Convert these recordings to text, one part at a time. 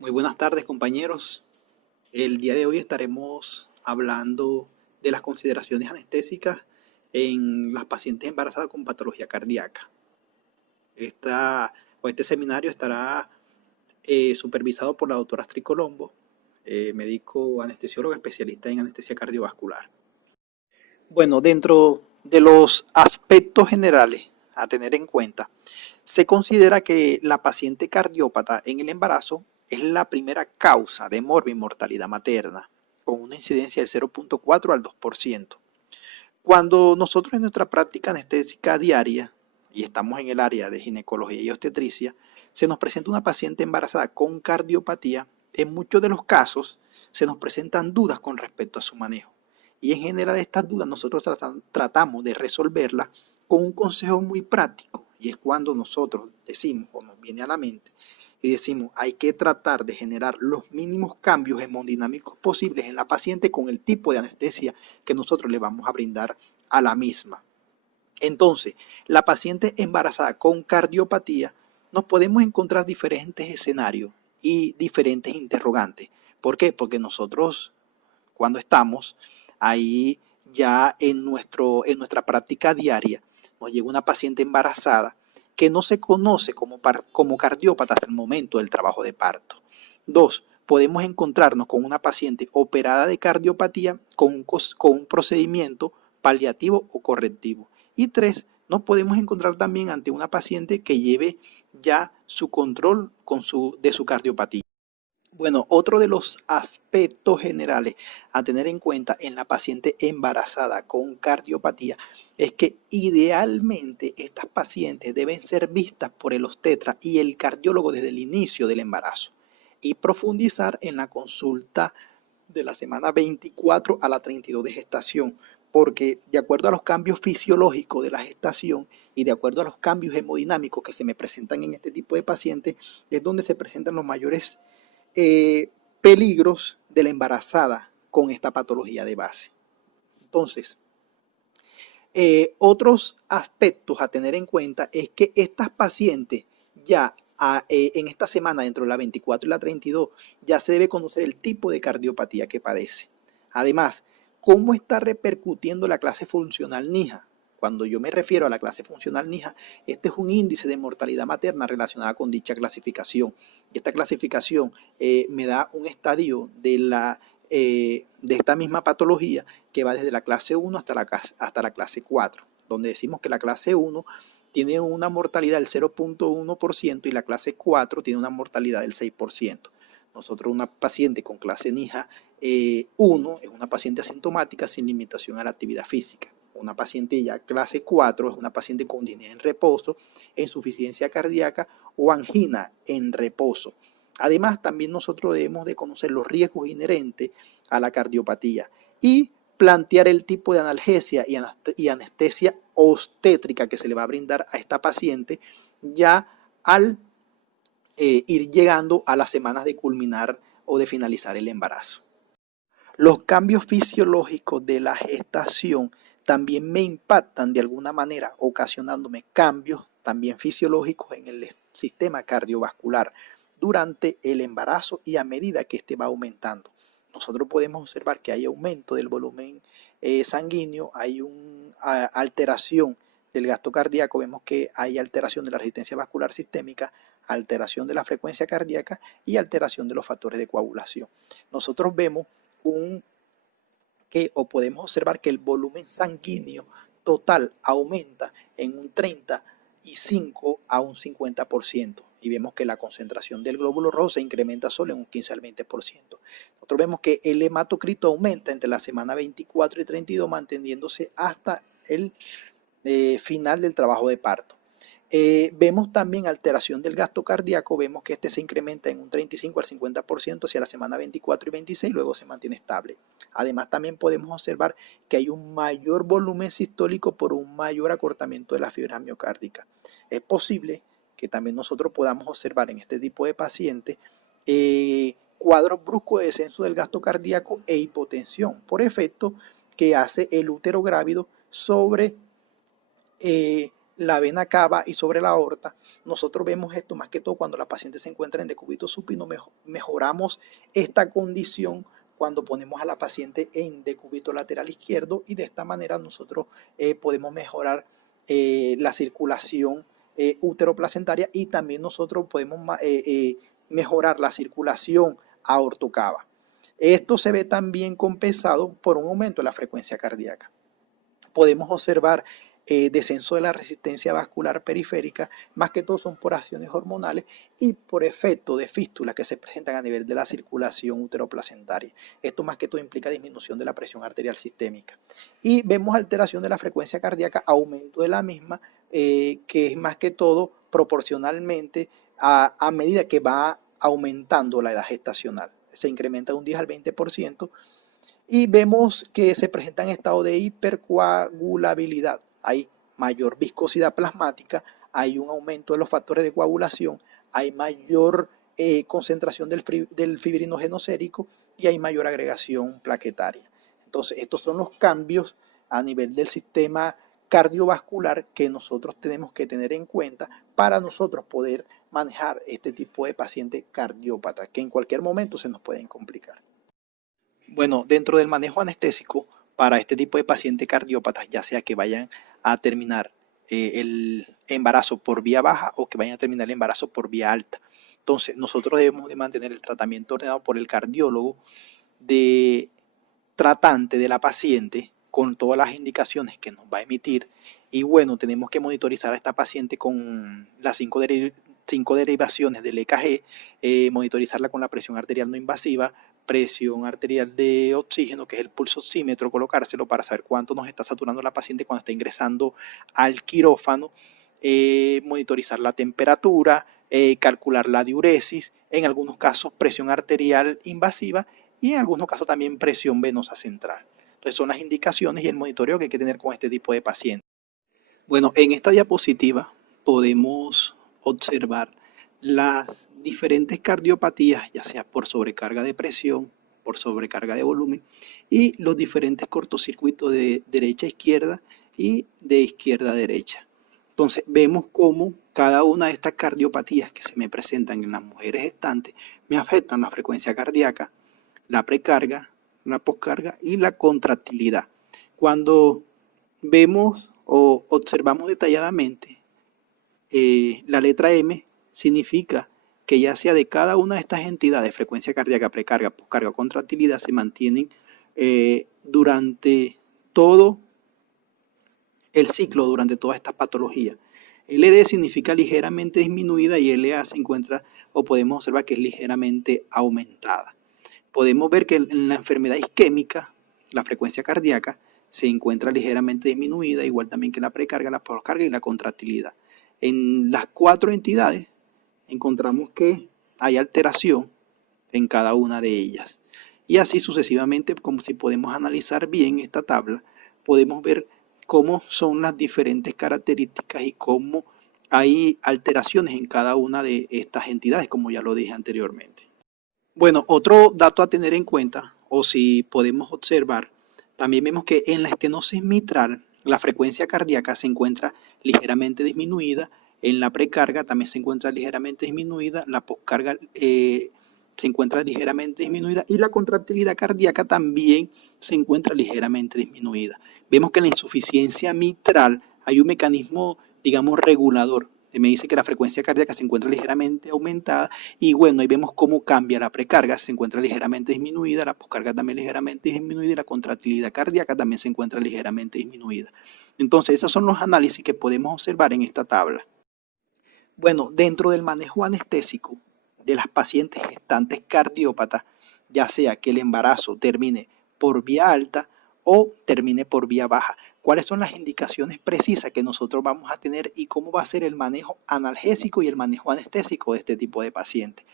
Muy buenas tardes, compañeros. El día de hoy estaremos hablando de las consideraciones anestésicas en las pacientes embarazadas con patología cardíaca. Este seminario estará supervisado por la doctora Astrid Colombo, médico anestesióloga especialista en anestesia cardiovascular. Bueno, dentro de los aspectos generales a tener en cuenta, se considera que la paciente cardiópata en el embarazo es la primera causa de morbimortalidad materna, con una incidencia del 0.4 al 2%. Cuando nosotros en nuestra práctica anestésica diaria, y estamos en el área de ginecología y obstetricia, se nos presenta una paciente embarazada con cardiopatía, en muchos de los casos se nos presentan dudas con respecto a su manejo. Y en general estas dudas nosotros tratamos de resolverlas con un consejo muy práctico. Y es cuando nosotros decimos o nos viene a la mente y decimos hay que tratar de generar los mínimos cambios hemodinámicos posibles en la paciente con el tipo de anestesia que nosotros le vamos a brindar a la misma. Entonces, la paciente embarazada con cardiopatía nos podemos encontrar diferentes escenarios y diferentes interrogantes. ¿Por qué? Porque nosotros cuando estamos ahí ya en nuestra práctica diaria, nos llega una paciente embarazada que no se conoce como cardiópata hasta el momento del trabajo de parto. Dos, podemos encontrarnos con una paciente operada de cardiopatía con un procedimiento paliativo o correctivo. Y tres, nos podemos encontrar también ante una paciente que lleve ya su control de su cardiopatía. Bueno, otro de los aspectos generales a tener en cuenta en la paciente embarazada con cardiopatía es que idealmente estas pacientes deben ser vistas por el obstetra y el cardiólogo desde el inicio del embarazo y profundizar en la consulta de la semana 24 a la 32 de gestación, porque de acuerdo a los cambios fisiológicos de la gestación y de acuerdo a los cambios hemodinámicos que se me presentan en este tipo de pacientes, es donde se presentan los mayores peligros de la embarazada con esta patología de base. Entonces, otros aspectos a tener en cuenta es que estas pacientes ya en esta semana, dentro de la 24 y la 32, ya se debe conocer el tipo de cardiopatía que padece. Además, ¿cómo está repercutiendo la clase funcional NIHA? Cuando yo me refiero a la clase funcional NIHA, este es un índice de mortalidad materna relacionada con dicha clasificación. Esta clasificación me da un estadio de esta misma patología que va desde la clase 1 hasta la clase 4, donde decimos que la clase 1 tiene una mortalidad del 0.1% y la clase 4 tiene una mortalidad del 6%. Nosotros, una paciente con clase NIHA 1 es una paciente asintomática sin limitación a la actividad física. Una paciente ya clase 4 es una paciente con disnea en reposo, insuficiencia cardíaca o angina en reposo. Además, también nosotros debemos de conocer los riesgos inherentes a la cardiopatía y plantear el tipo de analgesia y anestesia obstétrica que se le va a brindar a esta paciente ya al ir llegando a las semanas de culminar o de finalizar el embarazo. Los cambios fisiológicos de la gestación también me impactan de alguna manera, ocasionándome cambios también fisiológicos en el sistema cardiovascular durante el embarazo y a medida que este va aumentando. Nosotros podemos observar que hay aumento del volumen sanguíneo, hay una alteración del gasto cardíaco, vemos que hay alteración de la resistencia vascular sistémica, alteración de la frecuencia cardíaca y alteración de los factores de coagulación. Nosotros vemos podemos observar que el volumen sanguíneo total aumenta en un 35 a un 50% y vemos que la concentración del glóbulo rojo se incrementa solo en un 15 al 20%. Nosotros vemos que el hematocrito aumenta entre la semana 24 y 32 manteniéndose hasta el final del trabajo de parto. Vemos también alteración del gasto cardíaco, vemos que este se incrementa en un 35 al 50% hacia la semana 24 y 26, luego se mantiene estable. Además, también podemos observar que hay un mayor volumen sistólico por un mayor acortamiento de la fibra miocárdica. Es posible que también nosotros podamos observar en este tipo de pacientes cuadros bruscos de descenso del gasto cardíaco e hipotensión por efecto que hace el útero grávido sobre la vena cava y sobre la aorta. Nosotros vemos esto más que todo cuando la paciente se encuentra en decúbito supino. Mejoramos esta condición cuando ponemos a la paciente en decúbito lateral izquierdo, y de esta manera nosotros podemos mejorar la circulación úteroplacentaria, y también nosotros podemos mejorar la circulación aortocava. Esto se ve también compensado por un aumento de la frecuencia cardíaca. Podemos observar descenso de la resistencia vascular periférica, más que todo son por acciones hormonales y por efecto de fístulas que se presentan a nivel de la circulación uteroplacentaria. Esto más que todo implica disminución de la presión arterial sistémica. Y vemos alteración de la frecuencia cardíaca, aumento de la misma, que es más que todo proporcionalmente a medida que va aumentando la edad gestacional. Se incrementa de un 10 al 20%. Y vemos que se presenta en estado de hipercoagulabilidad. Hay mayor viscosidad plasmática, hay un aumento de los factores de coagulación, hay mayor concentración del fibrinógeno sérico y hay mayor agregación plaquetaria. Entonces, estos son los cambios a nivel del sistema cardiovascular que nosotros tenemos que tener en cuenta para nosotros poder manejar este tipo de pacientes cardiópatas que en cualquier momento se nos pueden complicar. Bueno, dentro del manejo anestésico para este tipo de pacientes cardiópatas, ya sea que vayan a terminar el embarazo por vía baja o que vayan a terminar el embarazo por vía alta. Entonces, nosotros debemos de mantener el tratamiento ordenado por el cardiólogo de tratante de la paciente con todas las indicaciones que nos va a emitir. Y bueno, tenemos que monitorizar a esta paciente con las 5 derivaciones del EKG, monitorizarla con la presión arterial no invasiva, presión arterial de oxígeno, que es el pulso oxímetro, colocárselo para saber cuánto nos está saturando la paciente cuando está ingresando al quirófano, monitorizar la temperatura, calcular la diuresis, en algunos casos presión arterial invasiva y en algunos casos también presión venosa central. Entonces son las indicaciones y el monitoreo que hay que tener con este tipo de pacientes. Bueno, en esta diapositiva podemos observar las diferentes cardiopatías, ya sea por sobrecarga de presión, por sobrecarga de volumen, y los diferentes cortocircuitos de derecha a izquierda y de izquierda a derecha. Entonces vemos cómo cada una de estas cardiopatías que se me presentan en las mujeres gestantes me afectan la frecuencia cardíaca, la precarga, la poscarga y la contractilidad. Cuando vemos o observamos detalladamente la letra M, significa que ya sea de cada una de estas entidades, frecuencia cardíaca, precarga, poscarga, contractilidad, se mantienen durante todo el ciclo, durante toda esta patología. LD significa ligeramente disminuida y LA se encuentra o podemos observar que es ligeramente aumentada. Podemos ver que en la enfermedad isquémica, la frecuencia cardíaca se encuentra ligeramente disminuida, igual también que la precarga, la poscarga y la contractilidad. En las 4 entidades encontramos que hay alteración en cada una de ellas. Y así sucesivamente, como si podemos analizar bien esta tabla, podemos ver cómo son las diferentes características y cómo hay alteraciones en cada una de estas entidades, como ya lo dije anteriormente. Bueno, otro dato a tener en cuenta, o si podemos observar, también vemos que en la estenosis mitral la frecuencia cardíaca se encuentra ligeramente disminuida, en la precarga también se encuentra ligeramente disminuida, la poscarga se encuentra ligeramente disminuida y la contractilidad cardíaca también se encuentra ligeramente disminuida. Vemos que en la insuficiencia mitral hay un mecanismo, digamos, regulador. Me dice que la frecuencia cardíaca se encuentra ligeramente aumentada y bueno, ahí vemos cómo cambia la precarga, se encuentra ligeramente disminuida, la poscarga también ligeramente disminuida y la contractilidad cardíaca también se encuentra ligeramente disminuida. Entonces, esos son los análisis que podemos observar en esta tabla. Bueno, dentro del manejo anestésico de las pacientes gestantes cardiópatas, ya sea que el embarazo termine por vía alta o termine por vía baja. ¿Cuáles son las indicaciones precisas que nosotros vamos a tener y cómo va a ser el manejo analgésico y el manejo anestésico de este tipo de pacientes?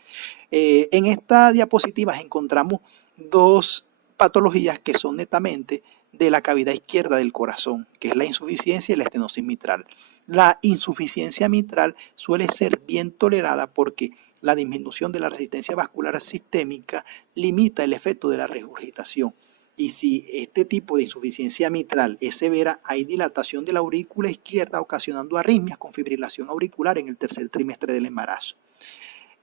En esta diapositiva encontramos 2 patologías que son netamente de la cavidad izquierda del corazón, que es la insuficiencia y la estenosis mitral. La insuficiencia mitral suele ser bien tolerada porque la disminución de la resistencia vascular sistémica limita el efecto de la regurgitación. Y si este tipo de insuficiencia mitral es severa, hay dilatación de la aurícula izquierda ocasionando arritmias con fibrilación auricular en el tercer trimestre del embarazo.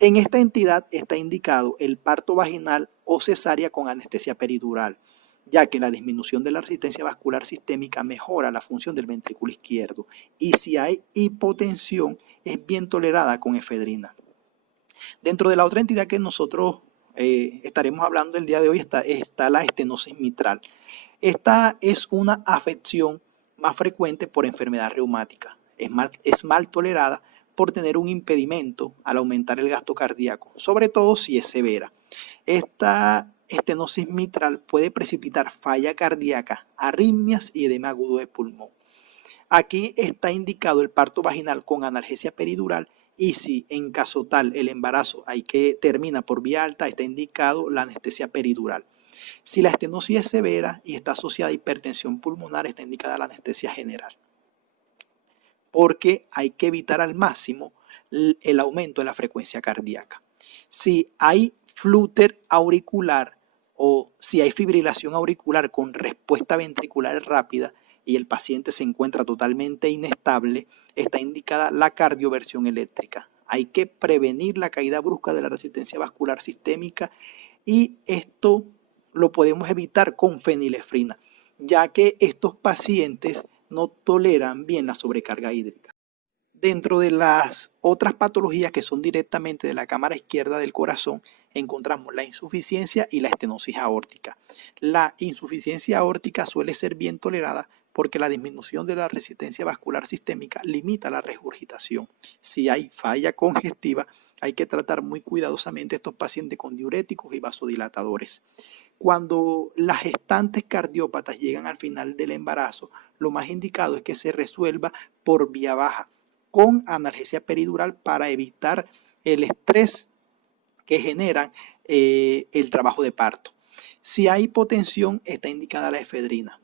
En esta entidad está indicado el parto vaginal o cesárea con anestesia peridural, ya que la disminución de la resistencia vascular sistémica mejora la función del ventrículo izquierdo, y si hay hipotensión es bien tolerada con efedrina. Dentro de la otra entidad que nosotros estaremos hablando el día de hoy está la estenosis mitral. Esta es una afección más frecuente por enfermedad reumática. Es mal tolerada por tener un impedimento al aumentar el gasto cardíaco, sobre todo si es severa. Esta estenosis mitral puede precipitar falla cardíaca, arritmias y edema agudo de pulmón. Aquí está indicado el parto vaginal con analgesia peridural, y si en caso tal el embarazo termina por vía alta, está indicado la anestesia peridural. Si la estenosis es severa y está asociada a hipertensión pulmonar, está indicada la anestesia general, porque hay que evitar al máximo el aumento de la frecuencia cardíaca. Si hay flúter auricular o si hay fibrilación auricular con respuesta ventricular rápida y el paciente se encuentra totalmente inestable, está indicada la cardioversión eléctrica. Hay que prevenir la caída brusca de la resistencia vascular sistémica, y esto lo podemos evitar con fenilefrina, ya que estos pacientes no toleran bien la sobrecarga hídrica. Dentro de las otras patologías que son directamente de la cámara izquierda del corazón, encontramos la insuficiencia y la estenosis aórtica. La insuficiencia aórtica suele ser bien tolerada porque la disminución de la resistencia vascular sistémica limita la regurgitación. Si hay falla congestiva, hay que tratar muy cuidadosamente a estos pacientes con diuréticos y vasodilatadores. Cuando las gestantes cardiópatas llegan al final del embarazo, lo más indicado es que se resuelva por vía baja, con analgesia peridural, para evitar el estrés que generan el trabajo de parto. Si hay hipotensión, está indicada la efedrina.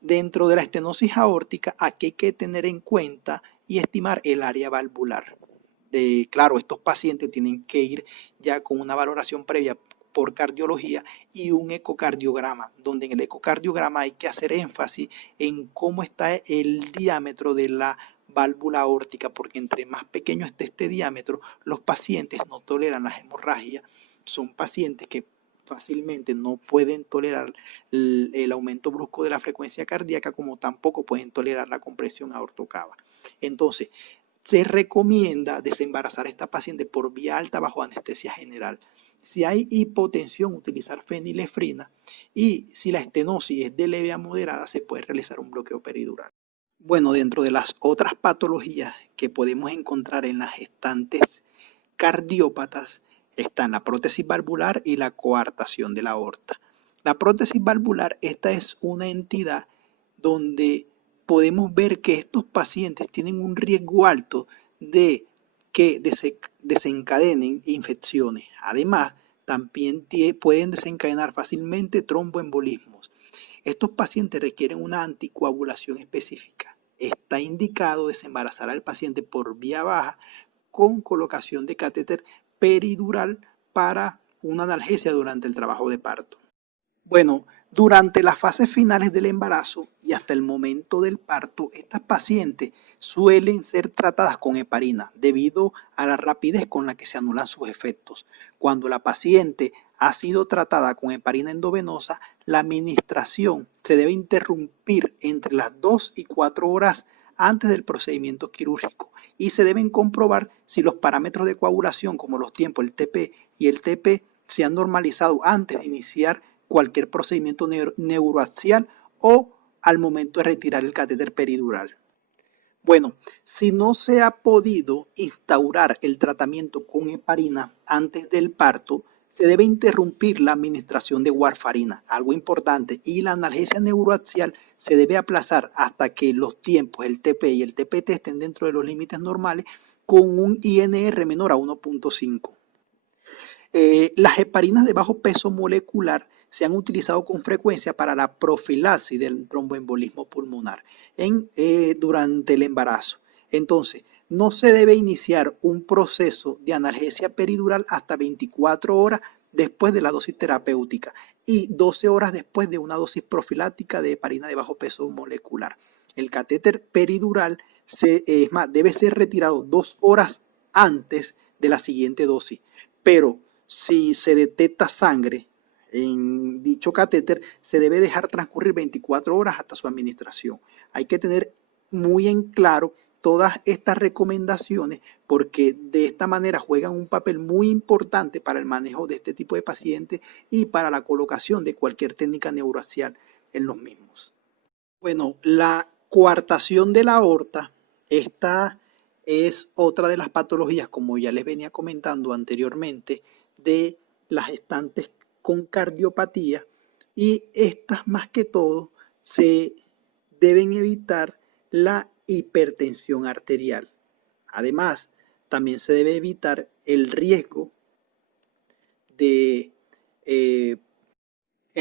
Dentro de la estenosis aórtica, aquí hay que tener en cuenta y estimar el área valvular. Claro, estos pacientes tienen que ir ya con una valoración previa por cardiología y un ecocardiograma, donde en el ecocardiograma hay que hacer énfasis en cómo está el diámetro de la válvula aórtica, porque entre más pequeño esté este diámetro, los pacientes no toleran las hemorragias. Son pacientes que fácilmente no pueden tolerar el aumento brusco de la frecuencia cardíaca, como tampoco pueden tolerar la compresión aortocava. Entonces, se recomienda desembarazar a esta paciente por vía alta bajo anestesia general. Si hay hipotensión, utilizar fenilefrina, y si la estenosis es de leve a moderada, se puede realizar un bloqueo peridural. Bueno, dentro de las otras patologías que podemos encontrar en las gestantes cardiópatas están la prótesis valvular y la coartación de la aorta. La prótesis valvular, esta es una entidad donde podemos ver que estos pacientes tienen un riesgo alto de que desencadenen infecciones. Además, también pueden desencadenar fácilmente tromboembolismos. Estos pacientes requieren una anticoagulación específica. Está indicado desembarazar al paciente por vía baja con colocación de catéter peridural para una analgesia durante el trabajo de parto. Bueno, durante las fases finales del embarazo y hasta el momento del parto, estas pacientes suelen ser tratadas con heparina debido a la rapidez con la que se anulan sus efectos. Cuando la paciente ha sido tratada con heparina endovenosa, la administración se debe interrumpir entre las 2 y 4 horas antes del procedimiento quirúrgico, y se deben comprobar si los parámetros de coagulación, como los tiempos, el TP y el TP, se han normalizado antes de iniciar cualquier procedimiento neuroaxial o al momento de retirar el catéter peridural. Bueno, si no se ha podido instaurar el tratamiento con heparina antes del parto, se debe interrumpir la administración de warfarina, algo importante, y la analgesia neuroaxial se debe aplazar hasta que los tiempos, el TP y el TPT, estén dentro de los límites normales con un INR menor a 1.5. Las heparinas de bajo peso molecular se han utilizado con frecuencia para la profilaxis del tromboembolismo pulmonar durante el embarazo. Entonces, no se debe iniciar un proceso de analgesia peridural hasta 24 horas después de la dosis terapéutica y 12 horas después de una dosis profiláctica de heparina de bajo peso molecular. El catéter peridural debe ser retirado 2 horas antes de la siguiente dosis, pero si se detecta sangre en dicho catéter, se debe dejar transcurrir 24 horas hasta su administración. Hay que tener muy en claro todas estas recomendaciones porque de esta manera juegan un papel muy importante para el manejo de este tipo de pacientes y para la colocación de cualquier técnica neuroaxial en los mismos. Bueno, la coartación de la aorta, esta es otra de las patologías, como ya les venía comentando anteriormente, de las gestantes con cardiopatía, y estas más que todo se deben evitar la hipertensión arterial. Además, también se debe evitar el riesgo de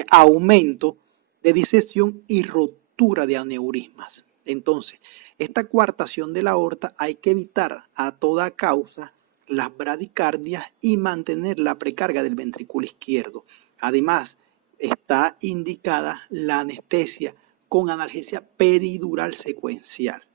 aumento de disección y rotura de aneurismas. Entonces, esta coartación de la aorta hay que evitar a toda causa las bradicardias y mantener la precarga del ventrículo izquierdo. Además, está indicada la anestesia con analgesia peridural secuencial.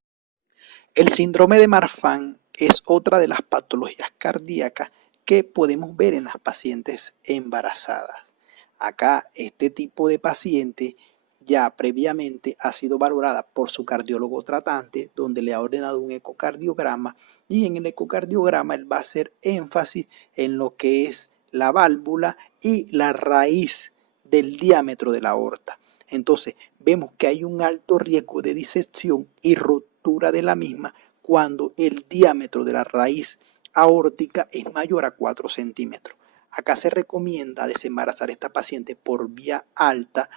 El síndrome de Marfan es otra de las patologías cardíacas que podemos ver en las pacientes embarazadas. Acá este tipo de paciente ya previamente ha sido valorada por su cardiólogo tratante, donde le ha ordenado un ecocardiograma, y en el ecocardiograma él va a hacer énfasis en lo que es la válvula y la raíz del diámetro de la aorta. Entonces vemos que hay un alto riesgo de disección y rotura de la misma cuando el diámetro de la raíz aórtica es mayor a 4 centímetros. Acá se recomienda desembarazar a esta paciente por vía alta.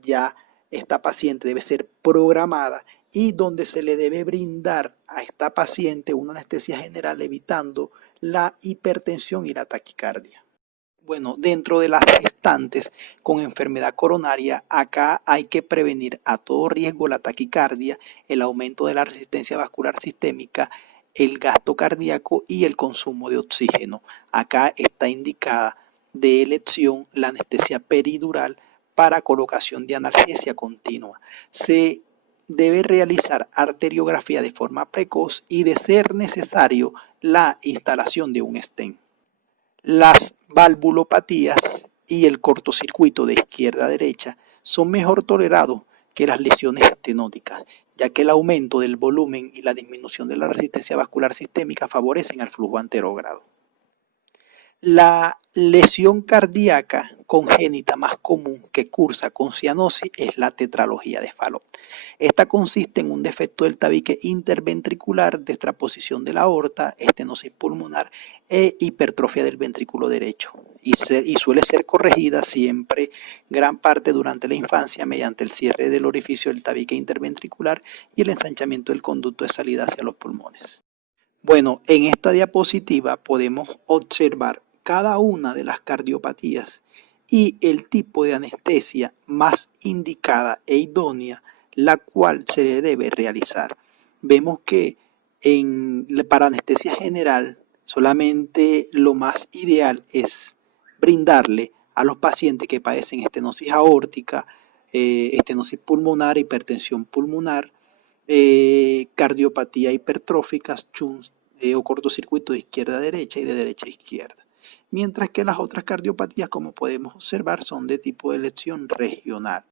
Ya esta paciente debe ser programada y donde se le debe brindar a esta paciente una anestesia general evitando la hipertensión y la taquicardia. Bueno, dentro de las gestantes con enfermedad coronaria, acá hay que prevenir a todo riesgo la taquicardia, el aumento de la resistencia vascular sistémica, el gasto cardíaco y el consumo de oxígeno. Acá está indicada de elección la anestesia peridural para colocación de analgesia continua. Se debe realizar arteriografía de forma precoz y, de ser necesario, la instalación de un stent. Las valvulopatías y el cortocircuito de izquierda a derecha son mejor tolerados que las lesiones estenóticas, ya que el aumento del volumen y la disminución de la resistencia vascular sistémica favorecen al flujo anterógrado. La lesión cardíaca congénita más común que cursa con cianosis es la tetralogía de Fallot. Esta consiste en un defecto del tabique interventricular, destraposición de la aorta, estenosis pulmonar e hipertrofia del ventrículo derecho. Y suele ser corregida siempre gran parte durante la infancia mediante el cierre del orificio del tabique interventricular y el ensanchamiento del conducto de salida hacia los pulmones. Bueno, en esta diapositiva podemos observar cada una de las cardiopatías y el tipo de anestesia más indicada e idónea, la cual se le debe realizar. Vemos que para anestesia general solamente lo más ideal es brindarle a los pacientes que padecen estenosis aórtica, estenosis pulmonar, hipertensión pulmonar, cardiopatía hipertrófica, shunts o cortocircuito de izquierda a derecha y de derecha a izquierda. Mientras que las otras cardiopatías, como podemos observar, son de tipo de elección regional.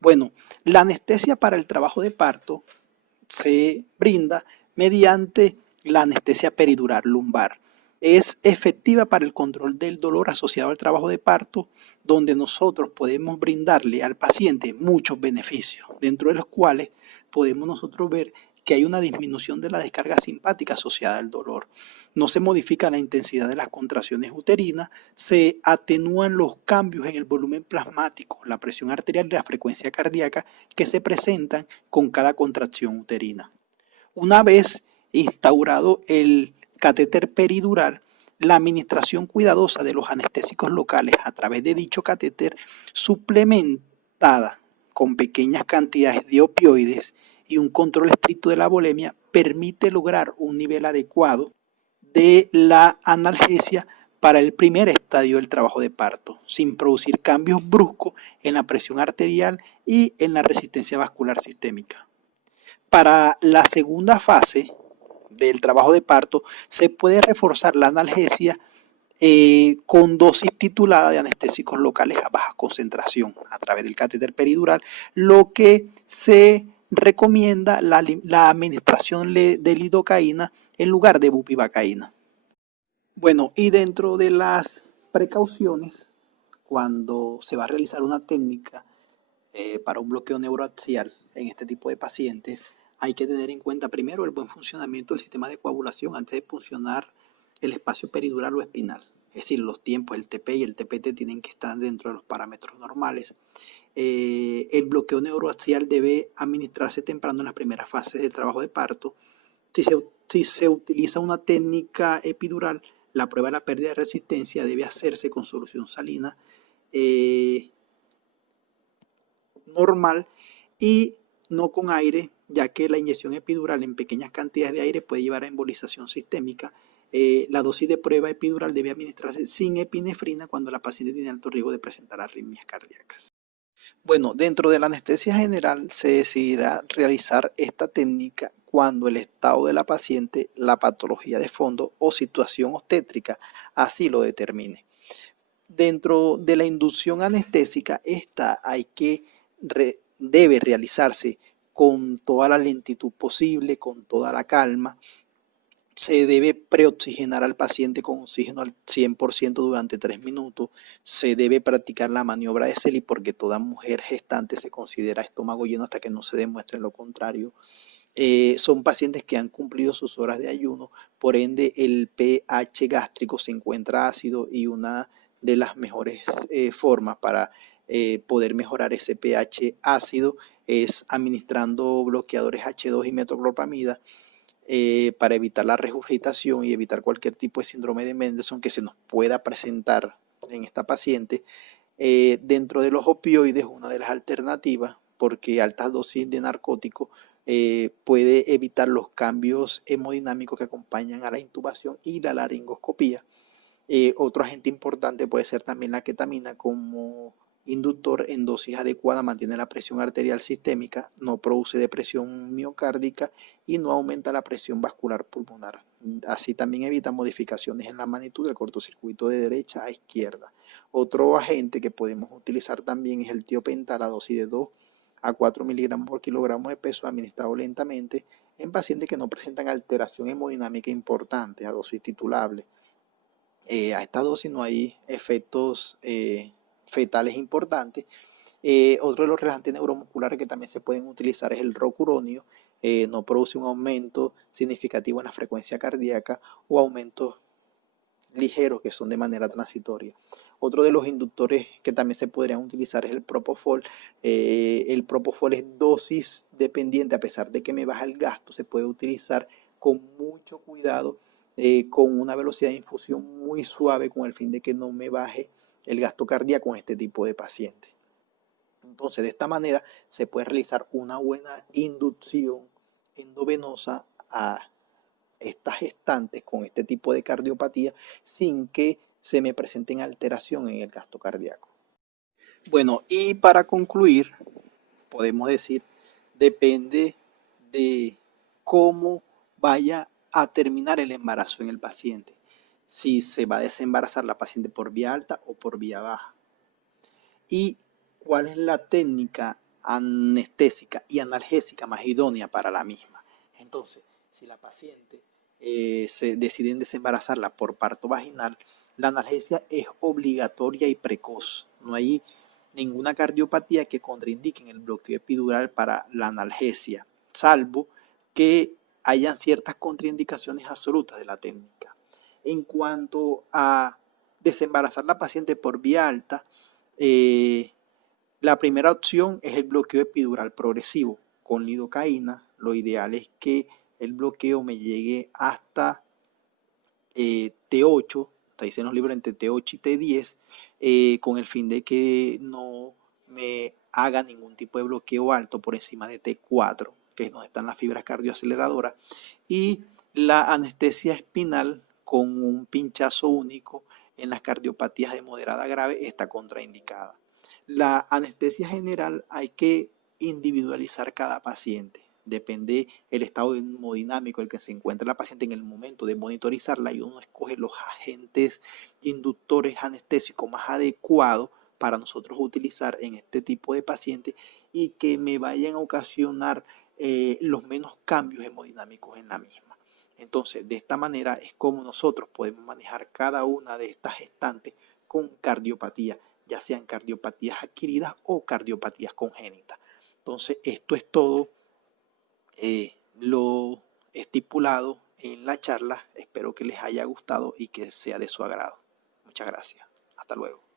Bueno, la anestesia para el trabajo de parto se brinda mediante la anestesia peridural lumbar. Es efectiva para el control del dolor asociado al trabajo de parto, donde nosotros podemos brindarle al paciente muchos beneficios, dentro de los cuales podemos nosotros ver que hay una disminución de la descarga simpática asociada al dolor. No se modifica la intensidad de las contracciones uterinas, se atenúan los cambios en el volumen plasmático, la presión arterial y la frecuencia cardíaca que se presentan con cada contracción uterina. Una vez instaurado el catéter peridural, la administración cuidadosa de los anestésicos locales a través de dicho catéter, suplementada con pequeñas cantidades de opioides y un control estricto de la volemia permite lograr un nivel adecuado de la analgesia para el primer estadio del trabajo de parto, sin producir cambios bruscos en la presión arterial y en la resistencia vascular sistémica. Para la segunda fase del trabajo de parto se puede reforzar la analgesia con dosis titulada de anestésicos locales a baja concentración a través del catéter peridural, lo que se recomienda la administración de lidocaína en lugar de bupivacaína. Bueno, y dentro de las precauciones, cuando se va a realizar una técnica para un bloqueo neuroaxial en este tipo de pacientes, hay que tener en cuenta primero el buen funcionamiento del sistema de coagulación antes de puncionar el espacio peridural o espinal. Es decir, los tiempos, el TP y el TPT tienen que estar dentro de los parámetros normales. El bloqueo neuroaxial debe administrarse temprano en las primeras fases del trabajo de parto. Si se utiliza una técnica epidural, la prueba de la pérdida de resistencia debe hacerse con solución salina normal y no con aire, ya que la inyección epidural en pequeñas cantidades de aire puede llevar a embolización sistémica. La dosis de prueba epidural debe administrarse sin epinefrina cuando la paciente tiene alto riesgo de presentar arritmias cardíacas. Bueno, dentro de la anestesia general se decidirá realizar esta técnica cuando el estado de la paciente, la patología de fondo o situación obstétrica así lo determine. Dentro de la inducción anestésica, esta debe realizarse con toda la lentitud posible, con toda la calma. Se debe preoxigenar al paciente con oxígeno al 100% durante 3 minutos. Se debe practicar la maniobra de Selly porque toda mujer gestante se considera estómago lleno hasta que no se demuestre lo contrario. Son pacientes que han cumplido sus horas de ayuno, por ende el pH gástrico se encuentra ácido y una de las mejores formas para poder mejorar ese pH ácido es administrando bloqueadores H2 y metoclopramida para evitar la regurgitación y evitar cualquier tipo de síndrome de Mendelssohn que se nos pueda presentar en esta paciente. Dentro de los opioides, una de las alternativas, porque altas dosis de narcóticos puede evitar los cambios hemodinámicos que acompañan a la intubación y la laringoscopía. Otro agente importante puede ser también la ketamina como inductor en dosis adecuada, mantiene la presión arterial sistémica, no produce depresión miocárdica y no aumenta la presión vascular pulmonar. Así también evita modificaciones en la magnitud del cortocircuito de derecha a izquierda. Otro agente que podemos utilizar también es el tiopental a dosis de 2 a 4 miligramos por kilogramo de peso administrado lentamente en pacientes que no presentan alteración hemodinámica importante a dosis titulable. A esta dosis no hay efectos fetales importantes. Otro de los relajantes neuromusculares que también se pueden utilizar es el rocuronio. No produce un aumento significativo en la frecuencia cardíaca o aumentos ligeros que son de manera transitoria. Otro de los inductores que también se podrían utilizar es el propofol. El propofol es dosis dependiente, a pesar de que me baja el gasto, se puede utilizar con mucho cuidado, con una velocidad de infusión muy suave, con el fin de que no me baje el gasto cardíaco en este tipo de pacientes. Entonces, de esta manera se puede realizar una buena inducción endovenosa a estas gestantes con este tipo de cardiopatía sin que se me presenten alteración en el gasto cardíaco. Bueno, y para concluir, podemos decir, depende de cómo vaya a terminar el embarazo en el paciente. Si se va a desembarazar la paciente por vía alta o por vía baja. Y cuál es la técnica anestésica y analgésica más idónea para la misma. Entonces, si la paciente se deciden desembarazarla por parto vaginal, la analgesia es obligatoria y precoz. No hay ninguna cardiopatía que contraindique el bloqueo epidural para la analgesia, salvo que hayan ciertas contraindicaciones absolutas de la técnica. En cuanto a desembarazar la paciente por vía alta, la primera opción es el bloqueo epidural progresivo con lidocaína. Lo ideal es que el bloqueo me llegue hasta T8, está dicen los libros entre T8 y T10, con el fin de que no me haga ningún tipo de bloqueo alto por encima de T4, que es donde están las fibras cardioaceleradoras, y la anestesia espinal con un pinchazo único en las cardiopatías de moderada a grave está contraindicada. La anestesia general hay que individualizar cada paciente. Depende el estado hemodinámico en el que se encuentra la paciente en el momento de monitorizarla y uno escoge los agentes inductores anestésicos más adecuados para nosotros utilizar en este tipo de pacientes y que me vayan a ocasionar los menos cambios hemodinámicos en la misma. Entonces, de esta manera es como nosotros podemos manejar cada una de estas gestantes con cardiopatía, ya sean cardiopatías adquiridas o cardiopatías congénitas. Entonces, esto es todo lo estipulado en la charla. Espero que les haya gustado y que sea de su agrado. Muchas gracias. Hasta luego.